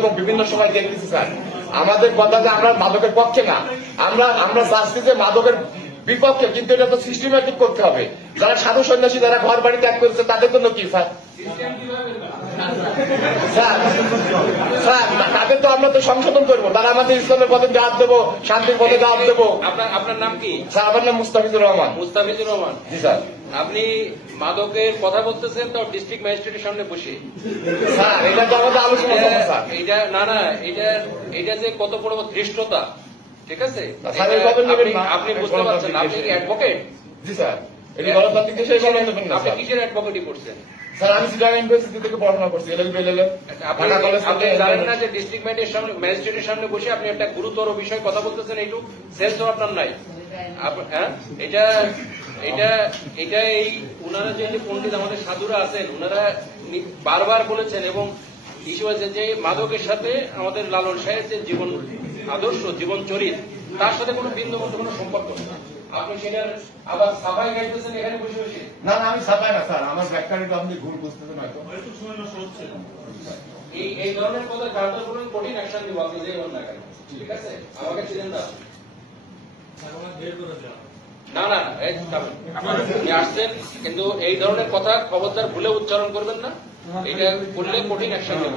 এবং বিভিন্ন সময় দেখতেছি স্যার। আমাদের কথা যে আমরা মাদকের পক্ষে না, আমরা চাচ্ছি যে মাদকের বিপক্ষে, কিন্তু এটা তো সিস্টেমেটিক করতে হবে। যারা সাধু সন্ন্যাসী যারা ঘর বাড়ি ত্যাগ করেছে তাদের জন্য কি স্যার? স্যার তাদের তো আমরা তো সংশোধন করবো, তারা আমাদের ইসলামের পথে দাওয়াত দেবো, শান্তির পথে দাওয়াত দেবো। আপনার নাম কি? স্যার আমার নাম মুস্তাফিজুর রহমান। মুস্তাফিজুর রহমান। জি স্যার। আপনি মাদকের কথা বলতেছেন তো ডিস্ট্রিক্ট ম্যাজিস্ট্রেটের সামনে বসে। স্যার এটা তো আমাদের আলোচনা করবো স্যার। এটা না এটা যে কত বড় ধৃষ্টতা, ঠিক আছে? আপনি বুঝতে পারছেন, আপনি অ্যাডভোকেট। জি স্যার, এটা গণতান্ত্রিক দেশে আপনি কিসের অ্যাডভোকেটই করছেন? স্যার আমি সিটাং ইউনিভার্সিটি থেকে পড়াশোনা করছি, এলএলবি এলএলএম। আপনি জানেন না যে ডিস্ট্রিক্ট ম্যাজিস্ট্রেটের সামনে বসে আপনি একটা গুরুতর বিষয় কথা বলতেছেন, এইটু সেন্স তো আপনার নাই। হ্যাঁ, এটা এই উনারা যে পণ্ডিত আমাদের সাধুরা আছেন, উনারা বারবার বলেছেন এবং ইস্যু আছে যে মাদকের সাথে আমাদের লালন সাহেব যে জীবন আদর্শ, জীবন চরিত, তার সাথে কোনো বিন্দু মতো কোনো সম্পর্ক নেই। আপনি সেটার আবার সাফাই গাইতেছেন এখানে বসে বসে। না আমি সাফাই না স্যার, আমার ব্যাখ্যাটা আপনি ভুল বুঝতেছেন হয়তো। এই ধরনের কথা কার্য করুন, কঠিন অ্যাকশন দিব আপনি যে বলেন না কেন, ঠিক আছে? আমাকে ছিলেন না না আপনি আসছেন, কিন্তু এই ধরনের কথা খবরদার ভুলে উচ্চারণ করবেন না। এটা করলে কঠিন অ্যাকশন নেব।